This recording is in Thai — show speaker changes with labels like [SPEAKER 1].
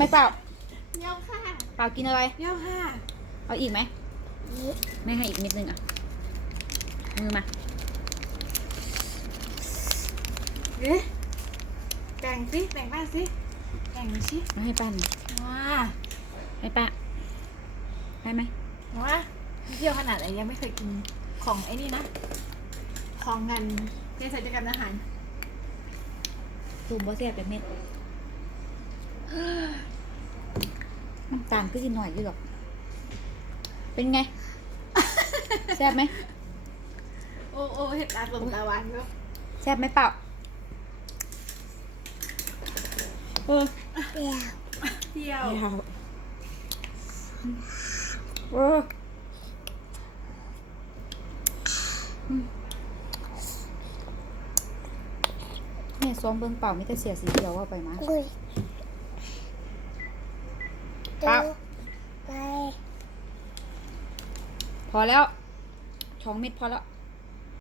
[SPEAKER 1] ไม่เปล่า
[SPEAKER 2] เดี๋ยวค่ะ
[SPEAKER 1] เปล่ากินอะไร
[SPEAKER 2] เดี๋ยวค่ะ
[SPEAKER 1] เอาอีกไหมไม่ให้อีกนิดนึงอะ มือมา
[SPEAKER 2] เอ๊ะแบ่งสิแบ่งบ้านสิแบ่งสิ
[SPEAKER 1] มาให้ป้าหน่อย
[SPEAKER 2] ว้า
[SPEAKER 1] ให้ป้าได้ไหม
[SPEAKER 2] ว้าเที่ยวขนาดไหนยังไม่เคยกินของไอ้นี่นะ ของเงินเภสัชกรรมอาหาร
[SPEAKER 1] ซูมบ่แซ่บแบบเม็ด น้ำตาลก็สิหน่อยอยู่หรอก เป็นไง แซ่บไหม
[SPEAKER 2] โอ้โอ้เห็ดตาตรงตาหวานก็
[SPEAKER 1] แซ่บไหมเปล่าเออ
[SPEAKER 2] เที่ยว
[SPEAKER 1] เอออืมแม่ซ้อมเบิ้งเปล่าไม่แต่เสียสีเดียวว่าไปมา
[SPEAKER 3] กุย
[SPEAKER 1] เปล่า
[SPEAKER 3] ไป
[SPEAKER 1] พอแล้วท้องเม็ดพอแล้ว